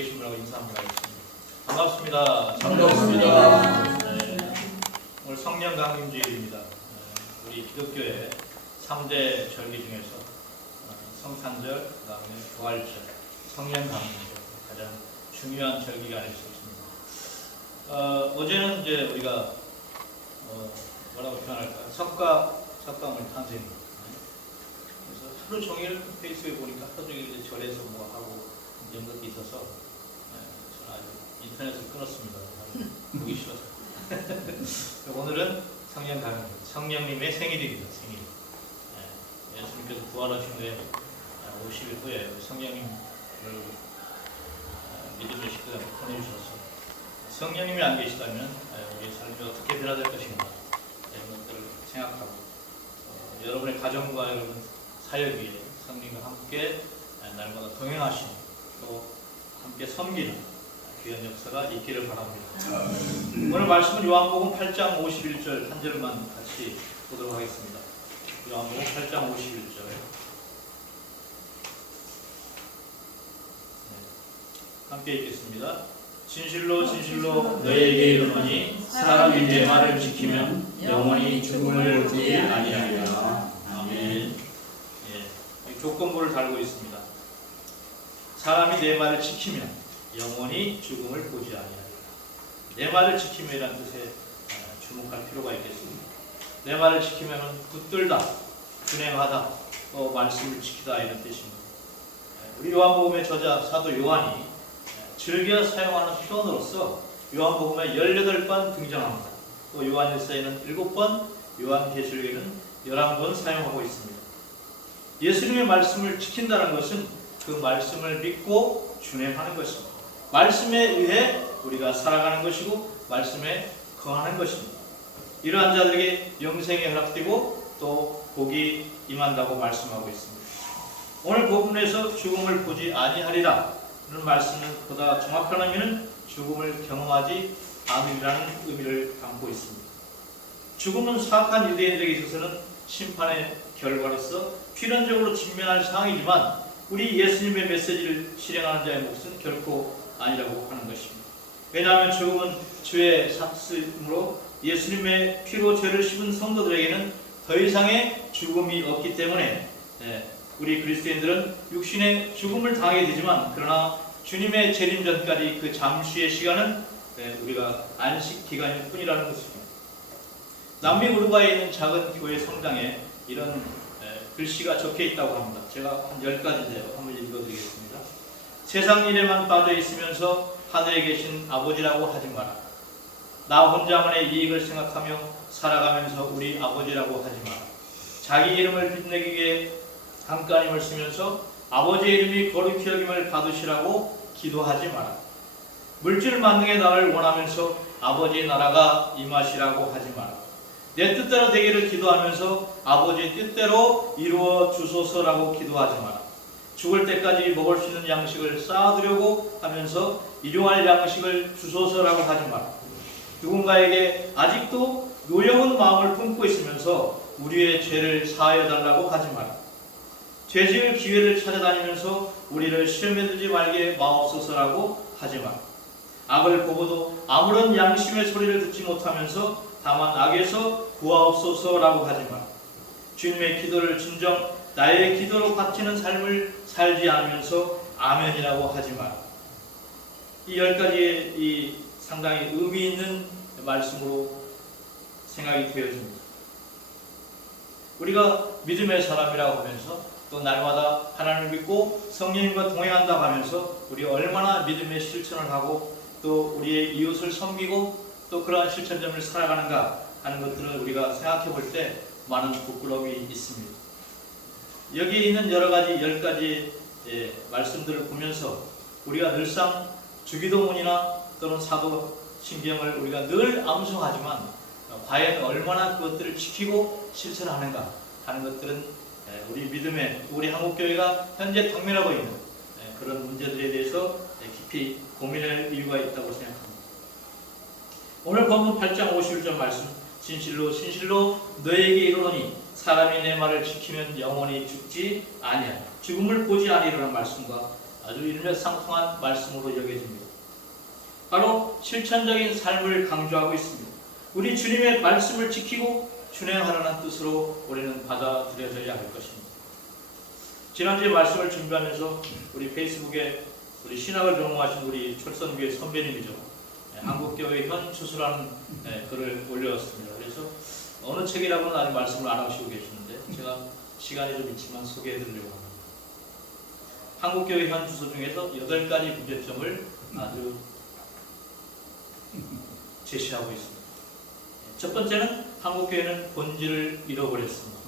계신 분하고 인사 한번 하겠습니다. 반갑습니다. 반갑습니다. 네, 오늘 성령 강림 주일입니다. 우리 기독교의 3대 절기 중에서 성탄절, 그 다음에 부활절, 성령 강림절 가장 중요한 절기가 아닐 수 있습니다. 어제는 이제 우리가 뭐라고 표현할까? 석가모니 탄생입니다. 그래서 하루 종일 페이스북에 보니까 하루 종일 이제 절에서 뭐 하고 이런 것도 있어서 저는 아주 인터넷을 끊었습니다. 보기 싫어서. 오늘은 성령 강림, 성령님의 생일입니다. 생일. 예수님께서 부활하신 후에 50일 후에 성령님을 믿음의 식구에 보내주셔서 성령님이 안 계시다면 우리의 삶이 어떻게 변화될 것인가 이런 것들을 생각하고 여러분의 가정과 여러분 사역 위에 성령과 함께 날마다 동행하시는 또 함께 섬기는 귀한 역사가 있기를 바랍니다. 오늘 말씀은 요한복음 8장 51절 한 절만 같이 보도록 하겠습니다. 요한복음 8장 51절 함께 읽겠습니다. 진실로 진실로 너희에게 이르노니 사람이 내 말을 지키면 영원히 죽음을 보지 아니하리라. 아멘. 조건부를 달고 있습니다. 사람이 내 말을 지키면 영원히 죽음을 보지 아니하리라. 내 말을 지킴이라는 뜻에 주목할 필요가 있겠습니다. 내 말을 지키면 붙들다, 준행하다, 또 말씀을 지키다 이런 뜻입니다. 우리 요한복음의 저자 사도 요한이 즐겨 사용하는 표현으로서 요한복음에 18번 등장합니다. 또 요한일서에는 7번, 요한계시록에는 11번 사용하고 있습니다. 예수님의 말씀을 지킨다는 것은 그 말씀을 믿고 준행하는 것입니다. 말씀에 의해 우리가 살아가는 것이고 말씀에 거하는 것입니다. 이러한 자들에게 영생이 허락되고 또 복이 임한다고 말씀하고 있습니다. 오늘 본문에서 죽음을 보지 아니하리라 는 말씀은 보다 정확한 의미는 죽음을 경험하지 않으리라는 의미를 담고 있습니다. 죽음은 사악한 유대인들에게 있어서는 심판의 결과로서 필연적으로 직면할 상황이지만 우리 예수님의 메시지를 실행하는 자의 몫은 결코 아니라고 하는 것입니다. 왜냐하면 죽음은 죄의 삭심으로 예수님의 피로 죄를 씹은 성도들에게는 더 이상의 죽음이 없기 때문에 우리 그리스도인들은 육신의 죽음을 당하게 되지만 그러나 주님의 재림 전까지 그 잠시의 시간은 우리가 안식 기간일 뿐이라는 것입니다. 남미 우루과이에 있는 작은 교회 성당에 이런 글씨가 적혀 있다고 합니다. 제가 한 10가지인데요. 한번 읽어드리겠습니다. 세상 일에만 빠져 있으면서 하늘에 계신 아버지라고 하지 마라. 나 혼자만의 이익을 생각하며 살아가면서 우리 아버지라고 하지 마라. 자기 이름을 빛내기 위해 강가님을 쓰면서 아버지의 이름이 거룩히 여김을 받으시라고 기도하지 마라. 물질 만능의 나를 원하면서 아버지의 나라가 임하시라고 하지 마라. 내 뜻대로 되기를 기도하면서 아버지의 뜻대로 이루어 주소서라고 기도하지 마라. 죽을 때까지 먹을 수 있는 양식을 쌓아두려고 하면서 일용할 양식을 주소서라고 하지 마라. 누군가에게 아직도 노여운 마음을 품고 있으면서 우리의 죄를 사하여 달라고 하지 마라. 죄지을 기회를 찾아다니면서 우리를 시험에 들지 말게 마옵소서라고 하지 마라. 악을 보고도 아무런 양심의 소리를 듣지 못하면서 다만 악에서 구하옵소서라고 하지 마라. 주님의 기도를 진정 나의 기도로 바치는 삶을 살지 않으면서 아멘이라고 하지 마라. 이 10가지의 이 상당히 의미 있는 말씀으로 생각이 되어집니다. 우리가 믿음의 사람이라고 하면서 또 날마다 하나님을 믿고 성령님과 동행한다고 하면서 우리 얼마나 믿음의 실천을 하고 또 우리의 이웃을 섬기고 또 그러한 실천점을 살아가는가 하는 것들을 우리가 생각해 볼 때 많은 부끄러움이 있습니다. 여기에 있는 여러 가지 10가지 말씀들을 보면서 우리가 늘상 주기도문이나 또는 사도신경을 우리가 늘 암송하지만 과연 얼마나 그것들을 지키고 실천하는가 하는 것들은 우리 믿음의 우리 한국교회가 현재 당면하고 있는 그런 문제들에 대해서 깊이 고민할 이유가 있다고 생각합니다. 오늘 본문 8장 51절 말씀 진실로 진실로 너에게 이르노니 사람이 내 말을 지키면 영원히 죽지 아니하리라. 죽음을 보지 아니하리라는 말씀과 아주 일맥상통한 말씀으로 여겨집니다. 바로 실천적인 삶을 강조하고 있습니다. 우리 주님의 말씀을 지키고 준행하라는 뜻으로 우리는 받아들여져야 할 것입니다. 지난주에 말씀을 준비하면서 우리 페이스북에 우리 신학을 전공하신 우리 철선교회 선배님이죠. 한국교회 현 추수라는 글을 올렸습니다. 그래서 어느 책이라고는 아직 말씀을 안 하시고 계시는데 제가 시간이 좀 있지만 소개해드리려고 합니다. 한국교회 현 주소 중에서 8가지 문제점을 아주 제시하고 있습니다. 첫 번째는 한국교회는 본질을 잃어버렸습니다.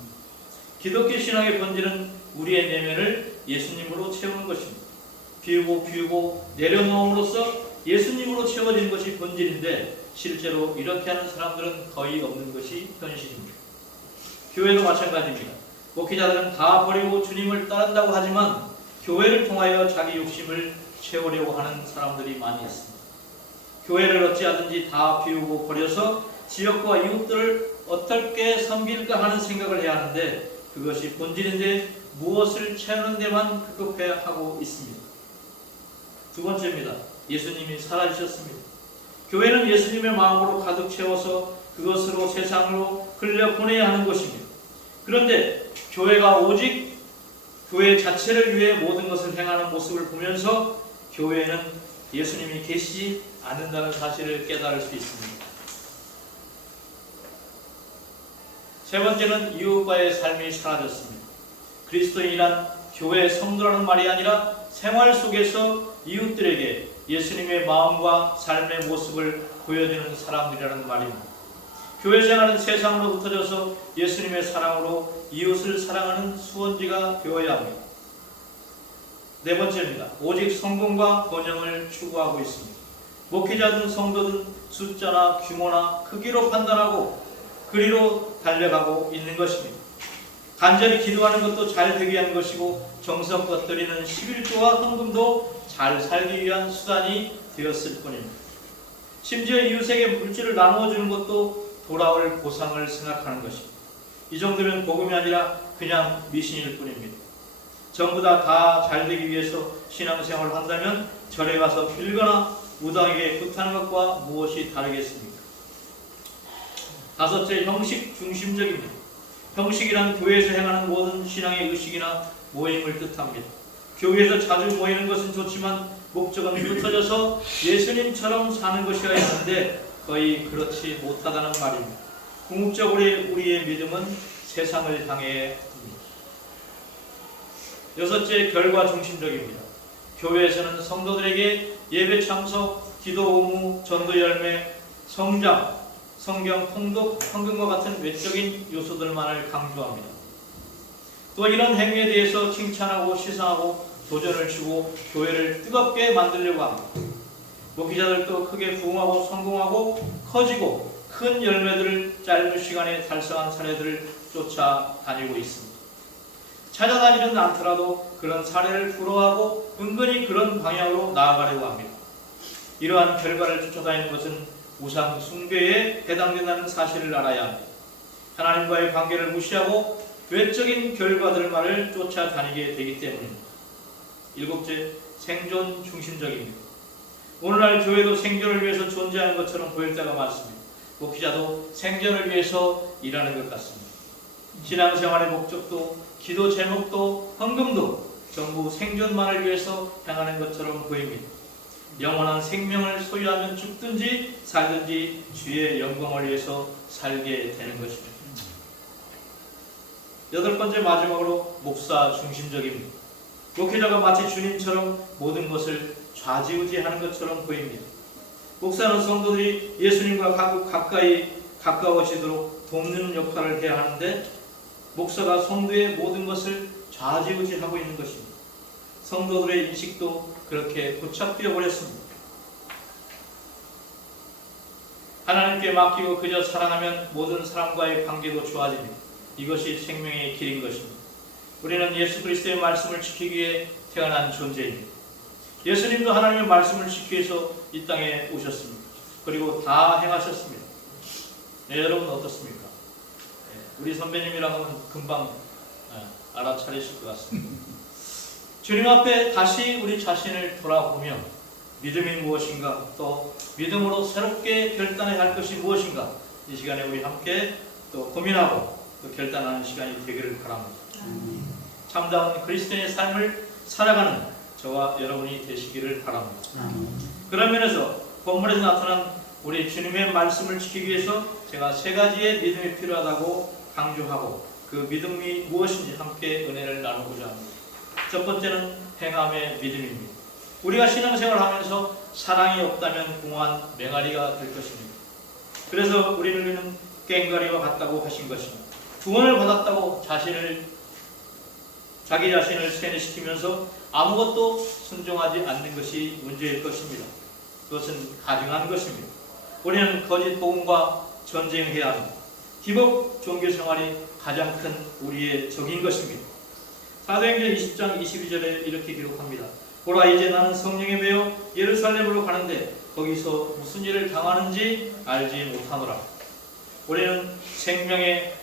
기독교 신앙의 본질은 우리의 내면을 예수님으로 채우는 것입니다. 비우고 내려놓음으로써 예수님으로 채워지는 것이 본질인데 실제로 이렇게 하는 사람들은 거의 없는 것이 현실입니다. 교회도 마찬가지입니다. 목회자들은 다 버리고 주님을 따른다고 하지만 교회를 통하여 자기 욕심을 채우려고 하는 사람들이 많이 있습니다. 교회를 어찌하든지 다 비우고 버려서 지역과 이웃들을 어떻게 섬길까 하는 생각을 해야 하는데 그것이 본질인데 무엇을 채우는 데만 급급해하고 있습니다. 두 번째입니다. 예수님이 살아주셨습니다. 교회는 예수님의 마음으로 가득 채워서 그것으로 세상으로 흘려보내야 하는 것입니다. 그런데 교회가 오직 교회 자체를 위해 모든 것을 행하는 모습을 보면서 교회는 예수님이 계시지 않는다는 사실을 깨달을 수 있습니다. 세 번째는 이웃과의 삶이 사라졌습니다. 그리스도인이란 교회 성도라는 말이 아니라 생활 속에서 이웃들에게 예수님의 마음과 삶의 모습을 보여주는 사람들이라는 말입니다. 교회 생활은 세상으로 흩어져서 예수님의 사랑으로 이웃을 사랑하는 수원지가 되어야 합니다. 네 번째입니다. 오직 성공과 번영을 추구하고 있습니다. 목회자든 성도든 숫자나 규모나 크기로 판단하고 그리로 달려가고 있는 것입니다. 간절히 기도하는 것도 잘 되기 위한 것이고 정성껏 드리는 11조와 헌금도 잘 살기 위한 수단이 되었을 뿐입니다. 심지어 이웃에게 물질을 나누어 주는 것도 돌아올 보상을 생각하는 것입니다. 이 정도면 복음이 아니라 그냥 미신일 뿐입니다. 전부 다 잘 되기 위해서 신앙생활을 한다면 절에 가서 빌거나 무당에게 굿하는 것과 무엇이 다르겠습니까? 다섯째, 형식 중심적입니다. 형식이란 교회에서 행하는 모든 신앙의 의식이나 모임을 뜻합니다. 교회에서 자주 모이는 것은 좋지만 목적은 흩어져서 예수님처럼 사는 것이어야 하는데 거의 그렇지 못하다는 말입니다. 궁극적으로 우리의 믿음은 세상을 향해 합니다. 여섯째, 결과 중심적입니다. 교회에서는 성도들에게 예배 참석, 기도 의무, 전도 열매, 성장, 성경 통독, 헌금과 같은 외적인 요소들만을 강조합니다. 또 이런 행위에 대해서 칭찬하고 시상하고 도전을 주고 교회를 뜨겁게 만들려고 합니다. 목회자들도 크게 부흥하고 성공하고 커지고 큰 열매들을 짧은 시간에 달성한 사례들을 쫓아다니고 있습니다. 찾아다니는 않더라도 그런 사례를 부러워하고 은근히 그런 방향으로 나아가려고 합니다. 이러한 결과를 쫓아다니는 것은 우상 숭배에 해당된다는 사실을 알아야 합니다. 하나님과의 관계를 무시하고 외적인 결과들만을 쫓아다니게 되기 때문입니다. 일곱째, 생존 중심적입니다. 오늘날 교회도 생존을 위해서 존재하는 것처럼 보일 때가 많습니다. 목회자도 생존을 위해서 일하는 것 같습니다. 신앙생활의 목적도 기도 제목도 헌금도 전부 생존만을 위해서 향하는 것처럼 보입니다. 영원한 생명을 소유하면 죽든지 살든지 주의 영광을 위해서 살게 되는 것입니다. 여덟 번째, 마지막으로 목사 중심적입니다. 목회자가 마치 주님처럼 모든 것을 좌지우지하는 것처럼 보입니다. 목사는 성도들이 예수님과 가까워지도록 돕는 역할을 해야 하는데 목사가 성도의 모든 것을 좌지우지하고 있는 것입니다. 성도들의 인식도 그렇게 고착되어 버렸습니다. 하나님께 맡기고 그저 사랑하면 모든 사람과의 관계도 좋아집니다. 이것이 생명의 길인 것입니다. 우리는 예수 그리스도의 말씀을 지키기 위해 태어난 존재입니다. 예수님도 하나님의 말씀을 지키기 위해서 이 땅에 오셨습니다. 그리고 다 행하셨습니다. 네, 여러분 어떻습니까? 우리 선배님이라고 하면 금방 알아차리실 것 같습니다. 주님 앞에 다시 우리 자신을 돌아보며 믿음이 무엇인가, 또 믿음으로 새롭게 결단해야 할 것이 무엇인가, 이 시간에 우리 함께 또 고민하고 또 결단하는 시간이 되기를 바랍니다. 참다운 그리스도인의 삶을 살아가는 저와 여러분이 되시기를 바랍니다. 그런 면에서 본문에서 나타난 우리 주님의 말씀을 지키기 위해서 제가 세 가지의 믿음이 필요하다고 강조하고, 그 믿음이 무엇인지 함께 은혜를 나누고자 합니다. 첫 번째는 행함의 믿음입니다. 우리가 신앙생활을 하면서 사랑이 없다면 공허한 맹아리가 될 것입니다. 그래서 우리는 꽹과리와 같다고 하신 것입니다. 구원을 받았다고 자기 자신을 세뇌시키면서 아무것도 순종하지 않는 것이 문제일 것입니다. 그것은 가증한 것입니다. 우리는 거짓 복음과 전쟁해야 합니다. 기복 종교 생활이 가장 큰 우리의 적인 것입니다. 사도행전 20장 22절에 이렇게 기록합니다. 보라, 이제 나는 성령에 매여 예루살렘으로 가는데 거기서 무슨 일을 당하는지 알지 못하노라. 우리는 생명의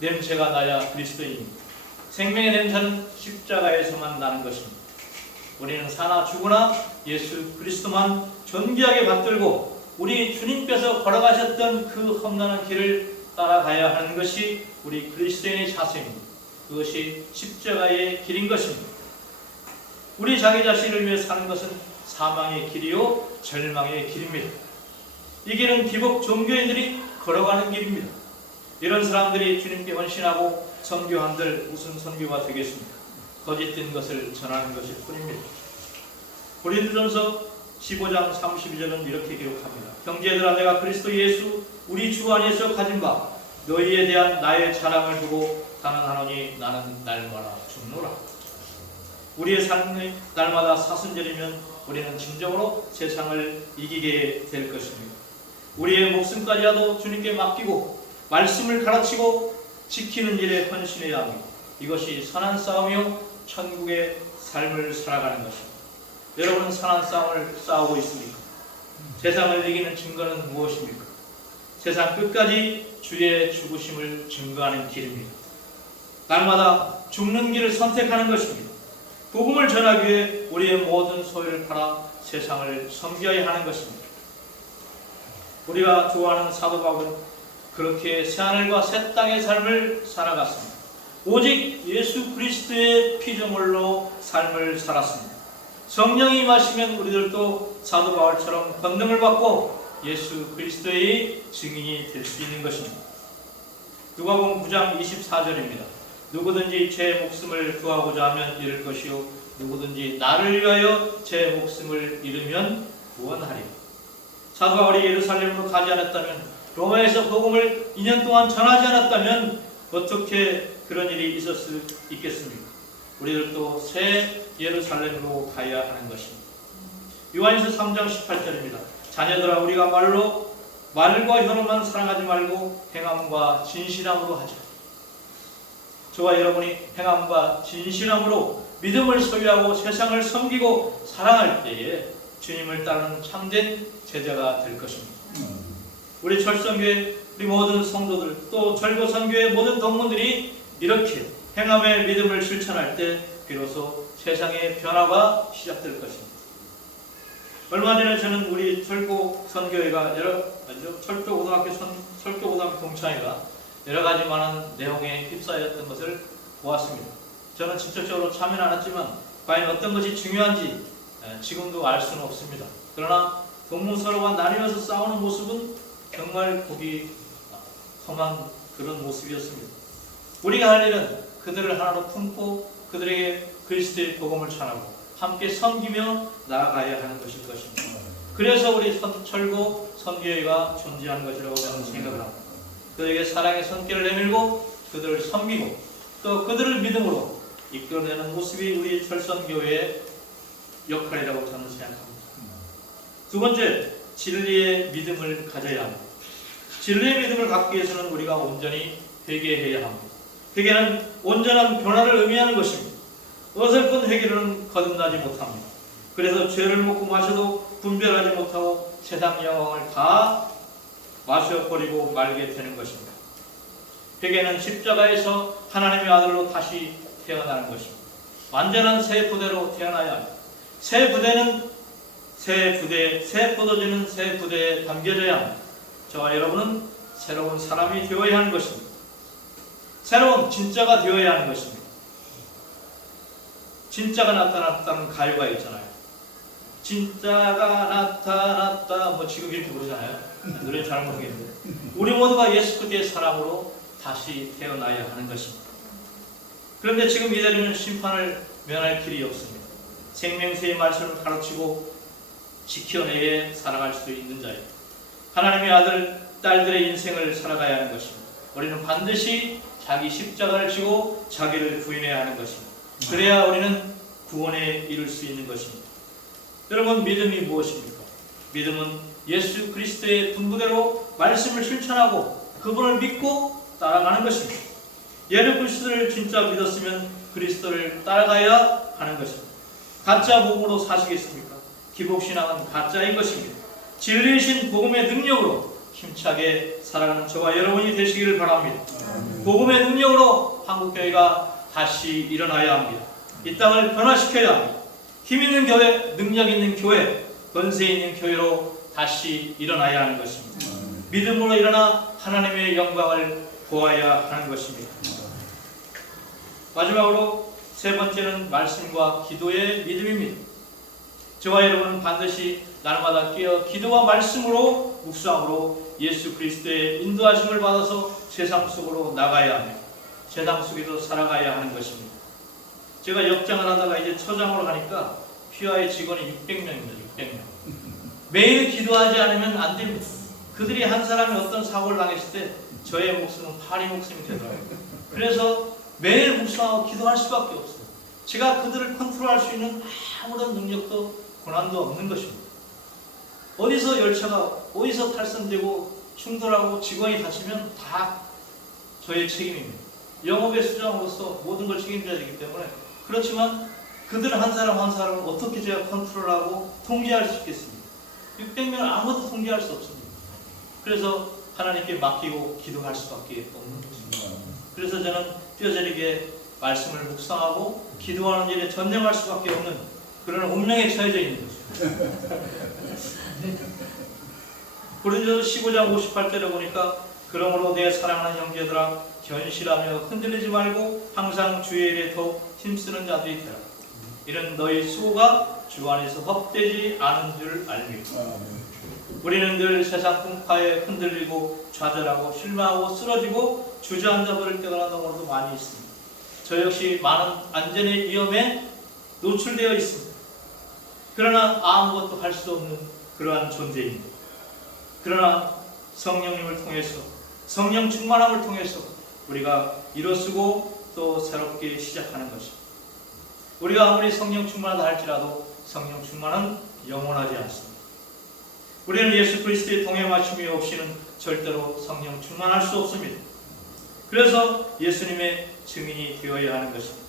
냄새가 나야 그리스도인입니다. 생명의 냄새는 십자가에서만 나는 것입니다. 우리는 사나 죽으나 예수 그리스도만 존귀하게 받들고 우리 주님께서 걸어가셨던 그 험난한 길을 따라가야 하는 것이 우리 그리스도인의 자세입니다. 그것이 십자가의 길인 것입니다. 우리 자기 자신을 위해 사는 것은 사망의 길이요 절망의 길입니다. 이 길은 기복 종교인들이 걸어가는 길입니다. 이런 사람들이 주님께 헌신하고 선교한들 무슨 선교가 되겠습니까? 거짓된 것을 전하는 것일 뿐입니다. 고린도전서 15장 32절은 이렇게 기록합니다. 형제들아, 내가 그리스도 예수 우리 주 안에서 가진 바 너희에 대한 나의 자랑을 두고 가능하노니 나는 날마다 죽노라. 우리의 삶이 날마다 사순절이면 우리는 진정으로 세상을 이기게 될 것입니다. 우리의 목숨까지라도 주님께 맡기고 말씀을 가르치고 지키는 일에 헌신해야 합니다. 이것이 선한 싸움이요 천국의 삶을 살아가는 것입니다. 여러분은 선한 싸움을 싸우고 있습니까? 세상을 이기는 증거는 무엇입니까? 세상 끝까지 주의 죽으심을 증거하는 길입니다. 날마다 죽는 길을 선택하는 것입니다. 복음을 전하기 위해 우리의 모든 소유를 팔아 세상을 섬겨야 하는 것입니다. 우리가 좋아하는 사도 바울은 그렇게 새하늘과 새 땅의 삶을 살아갔습니다. 오직 예수 그리스도의 피조물로 삶을 살았습니다. 성령이 임하시면 우리들도 사도 바울처럼 권능을 받고 예수 그리스도의 증인이 될 수 있는 것입니다. 누가복음 9장 24절입니다. 누구든지 제 목숨을 구하고자 하면 잃을 것이요 누구든지 나를 위하여 제 목숨을 잃으면 구원하리라. 사도 바울이 예루살렘으로 가지 않았다면, 로마에서 복음을 2년 동안 전하지 않았다면 어떻게 그런 일이 있을 수 있겠습니까? 우리들도 새 예루살렘으로 가야 하는 것입니다. 요한일서 3장 18절입니다. 자녀들아, 우리가 말과 혀로만 사랑하지 말고 행함과 진실함으로 하자. 저와 여러분이 행함과 진실함으로 믿음을 소유하고 세상을 섬기고 사랑할 때에 주님을 따르는 참된 제자가 될 것입니다. 우리 철성교회 우리 모든 성도들, 또 절고선교회 모든 동문들이 이렇게 행함의 믿음을 실천할 때 비로소 세상의 변화가 시작될 것입니다. 얼마 전에 저는 우리 철고선교회가 철도고등학교 동창회가 여러 가지 많은 내용에 휩싸였던 것을 보았습니다. 저는 직접적으로 참여는 안 했지만 과연 어떤 것이 중요한지 지금도 알 수는 없습니다. 그러나 동문서로가 나뉘어서 싸우는 모습은 정말 보기 험한 그런 모습이었습니다. 우리가 할 일은 그들을 하나로 품고 그들에게 그리스도의 복음을 전하고 함께 섬기며 나아가야 하는 것일 것입니다. 그래서 우리 철고 선교회가 존재하는 것이라고 저는 생각을 합니다. 그들에게 사랑의 손길을 내밀고 그들을 섬기고 또 그들을 믿음으로 이끌어내는 모습이 우리 철선교회의 역할이라고 저는 생각합니다. 두 번째, 진리의 믿음을 가져야 합니다. 진리의 믿음을 갖기 위해서는 우리가 온전히 회개해야 합니다. 회개는 온전한 변화를 의미하는 것입니다. 어설픈 회개로는 거듭나지 못합니다. 그래서 죄를 먹고 마셔도 분별하지 못하고 세상 영광을 다 마셔버리고 말게 되는 것입니다. 회개는 십자가에서 하나님의 아들로 다시 태어나는 것입니다. 완전한 새 부대로 태어나야 합니다. 새 부대는 새 부대, 새 포도주는 새 부대에 담겨져야 합니다. 저와 여러분은 새로운 사람이 되어야 하는 것입니다. 새로운 진짜가 되어야 하는 것입니다. 진짜가 나타났다는 가요가 있잖아요. 진짜가 나타났다, 뭐 지금 이렇게 부르잖아요. 노래 잘 모르겠는데 우리 모두가 예수 그리스도의 사람으로 다시 태어나야 하는 것입니다. 그런데 지금 이 자리는 심판을 면할 길이 없습니다. 생명수의 말씀을 가르치고 지켜내야 살아갈 수 있는 자예요. 하나님의 아들, 딸들의 인생을 살아가야 하는 것입니다. 우리는 반드시 자기 십자가를 지고 자기를 부인해야 하는 것입니다. 그래야 우리는 구원에 이룰 수 있는 것입니다. 여러분, 믿음이 무엇입니까? 믿음은 예수 그리스도의 분부대로 말씀을 실천하고 그분을 믿고 따라가는 것입니다. 예수 그리스도를 진짜 믿었으면 그리스도를 따라가야 하는 것입니다. 가짜 복음으로 사시겠습니까? 기복신앙은 가짜인 것입니다. 진리이신 복음의 능력으로 힘차게 살아가는 저와 여러분이 되시기를 바랍니다. 복음의 능력으로 한국교회가 다시 일어나야 합니다. 이 땅을 변화시켜야 합니다. 힘 있는 교회, 능력 있는 교회, 권세 있는 교회로 다시 일어나야 하는 것입니다. 믿음으로 일어나 하나님의 영광을 보아야 하는 것입니다. 마지막으로 세 번째는 말씀과 기도의 믿음입니다. 저와 여러분은 반드시 날마다 깨어 기도와 말씀으로 묵상으로 예수 그리스도의 인도하심을 받아서 세상 속으로 나가야 합니다. 세상 속에서 살아가야 하는 것입니다. 제가 역장을 하다가 이제 처장으로 가니까 휘하의 직원이 600명입니다. 600명. 매일 기도하지 않으면 안 됩니다. 그들이 한 사람이 어떤 사고를 당했을 때 저의 목숨은 파리 목숨이 되더라고요. 그래서 매일 묵상하고 기도할 수밖에 없어요. 제가 그들을 컨트롤할 수 있는 아무런 능력도 고난도 없는 것입니다. 어디서 열차가 어디서 탈선되고 충돌하고 직원이 다치면 다 저의 책임입니다. 영업의 수장으로서 모든 걸 책임져야 되기 때문에. 그렇지만 그들 한 사람 한 사람을 어떻게 제가 컨트롤하고 통제할 수 있겠습니까? 600명을 아무도 통제할 수 없습니다. 그래서 하나님께 맡기고 기도할 수밖에 없는 것입니다. 그래서 저는 뼈저리게 말씀을 묵상하고 기도하는 일에 전념할 수밖에 없는 그런 운명에 처해져 있는 것입니다. 고린도서 15장 58절에 보니까 그러므로 내 사랑하는 형제들아 견실하며 흔들리지 말고 항상 주의 일에 더욱 힘쓰는 자들이 되라. 이런 너희 수고가 주 안에서 헛되지 않은 줄 알미라. 우리는 늘 세상 풍파에 흔들리고 좌절하고 실망하고 쓰러지고 주저앉아 버릴 때가 너무도 많이 있습니다. 저 역시 많은 안전의 위험에 노출되어 있습니다. 그러나 아무것도 할 수 없는 그러한 존재입니다. 그러나 성령님을 통해서 성령 충만함을 통해서 우리가 일어서고 또 새롭게 시작하는 것입니다. 우리가 아무리 성령 충만하다 할지라도 성령 충만은 영원하지 않습니다. 우리는 예수 그리스도의 동행하심이 없이는 절대로 성령 충만할 수 없습니다. 그래서 예수님의 증인이 되어야 하는 것입니다.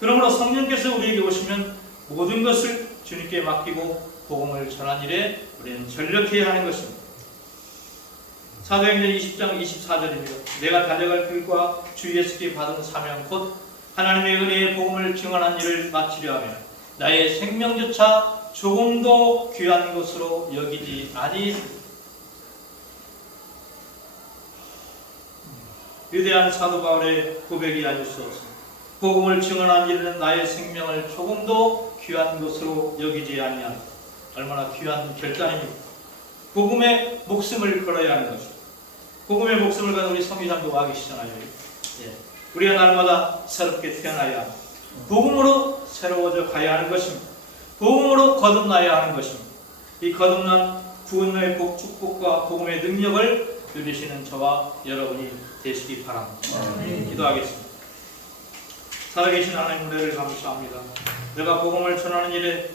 그러므로 성령께서 우리에게 오시면 모든 것을 주님께 맡기고 복음을 전하는 일에 우리는 전력해야 하는 것입니다. 사도행전 20장 24절입니다. 내가 달려갈 길과 주 예수께 받은 사명 곧 하나님의 은혜의 복음을 증언한 일을 마치려 하며 나의 생명조차 조금도 귀한 것으로 여기지 아니하리라. 위대한 사도 바울의 고백이 아닐 수 없습니다. 복음을 증언한 일은 나의 생명을 조금도 귀한 것으로 여기지 아니하리라. 얼마나 귀한 결단입니까? 복음의 목숨을 걸어야 하는 것입니다. 복음의 목숨을 가는 우리 성기장도 와 계시잖아요. 예. 우리가 날마다 새롭게 태어나야 합니다. 복음으로 새로워져 가야 하는 것입니다. 복음으로 거듭나야 하는 것입니다. 이 거듭난 구원의 축복과 복음의 능력을 누리시는 저와 여러분이 되시기 바랍니다. 기도하겠습니다. 살아계신 하나님 은혜를 감사합니다. 내가 복음을 전하는 일에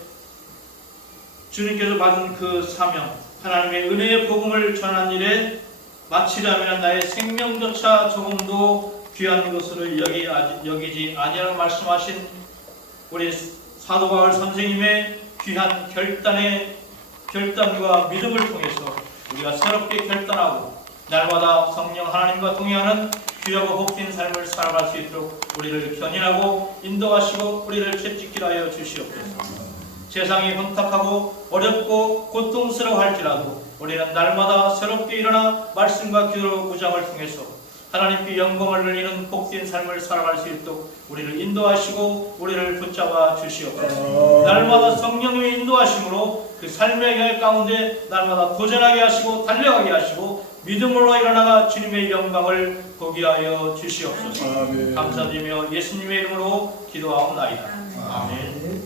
주님께서 받은 그 사명, 하나님의 은혜의 복음을 전하는 일에 마치려면 나의 생명조차 조금도 귀한 것으로 여기지 아니하라고 말씀하신 우리 사도 바울 선생님의 귀한 결단과 믿음을 통해서 우리가 새롭게 결단하고 날마다 성령 하나님과 동행하는 귀하고 복된 삶을 살아갈 수 있도록 우리를 견인하고 인도하시고 우리를 채찍질 하여 주시옵소서. 세상이 혼탁하고 어렵고 고통스러워할지라도 우리는 날마다 새롭게 일어나 말씀과 기도로 무장을 통해서 하나님께 영광을 돌리는 복된 삶을 살아갈 수 있도록 우리를 인도하시고 우리를 붙잡아 주시옵소서. 날마다 성령님의 인도하심으로 그 삶의 길 가운데 날마다 도전하게 하시고 달려가게 하시고 믿음으로 일어나가 주님의 영광을 보게 하여 주시옵소서. 감사드리며 예수님의 이름으로 기도하옵나이다. 아멘.